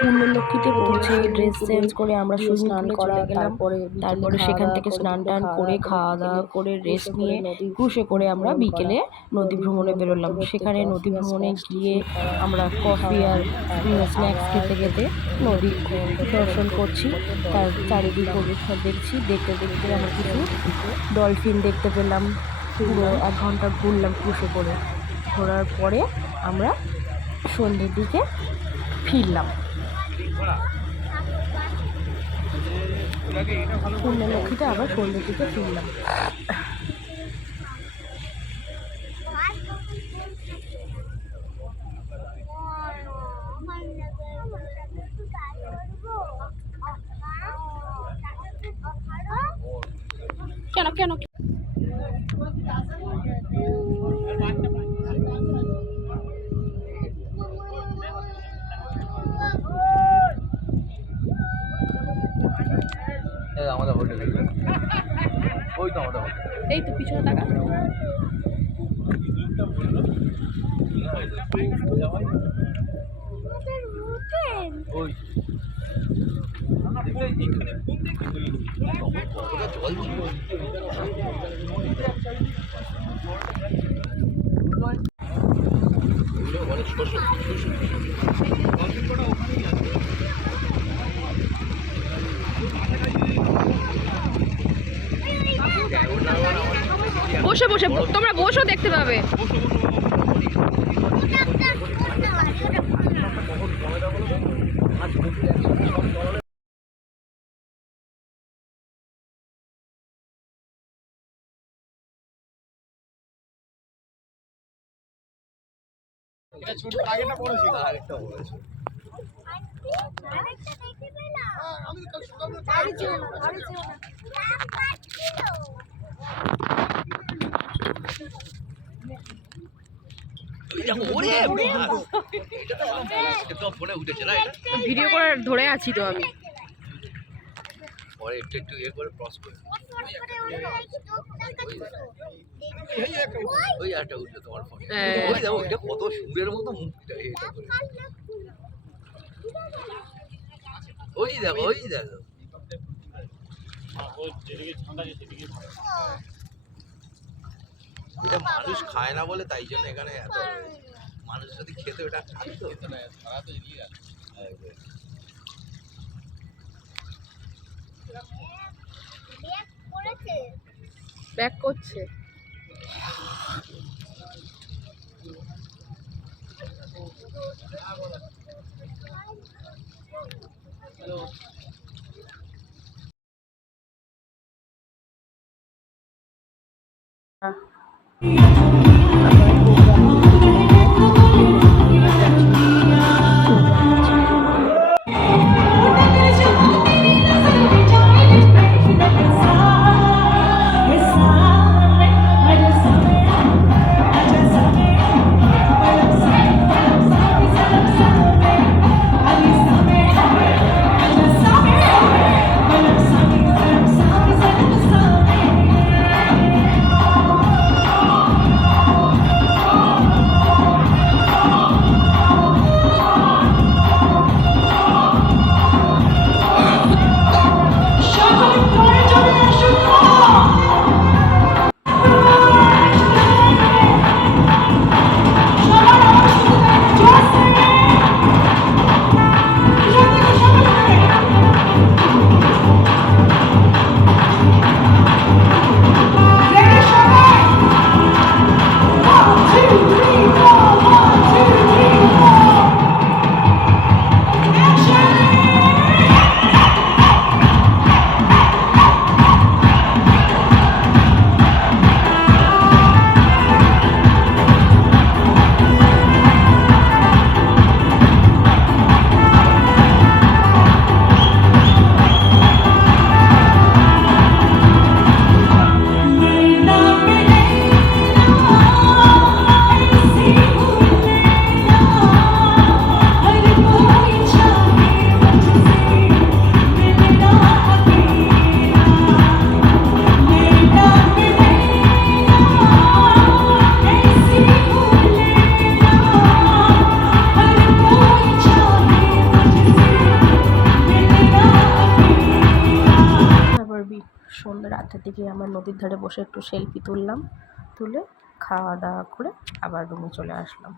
পূর্ণলক্ষ্মীতে পৌঁছে dress change করে আমরা স্নান করা গেলাম। তারপরে সেখান থেকে স্নান টান করে খাওয়া দাওয়া করে রেস্ট নিয়ে ক্রুশে করে আমরা বিকেলে নদী ভ্রমণে বেরোলাম। সেখানে নদী ভ্রমণে গিয়ে আমরা কফি আর স্ন্যাক্স খেতে খেতে নদী দর্শন করছি। তার চারিদিক অবস্থা দেখছি। দেখতে দেখতে আমরা কিছু ডলফিন দেখতে পেলাম। পুরো 1 ঘন্টা ঘুরলাম ক্রুশে করে। ঘোরার পরে আমরা সন্ধ্যের দিকে ফিরলাম। পূর্ণলক্ষ্মীতে আবার সন্ধ্যের দিকে ফিরলাম। কেন কেন আমাদের হোটেল ওই তো আমাদের হোটেল, এই তো পিছনে টাকা ওই জল ছিল। বসে বসে তোমরা বসো, দেখতে পাবে। ভিডিও করে ধরে আছি তো আমি। পরে একটু একটু ইয়ে করে ক্রস করে ওই একটা উঠলো তোমার ফোনে। ওই দেখো এটা কত সুরের মতো মুখটা, এটা করে ওই দেখো ওই দেখো। এটা মানুষ খায় না বলে তাই জন্য এখানে এত। মানুষ যদি খেতে ওটা খাতো ব্যাক করছে। সন্ধ্যে রাতের দিকে আমরা নদীর ধারে বসে একটু সেলফি তুললাম, তুলে খাওয়া দাওয়া করে আবার রুমে চলে আসলাম।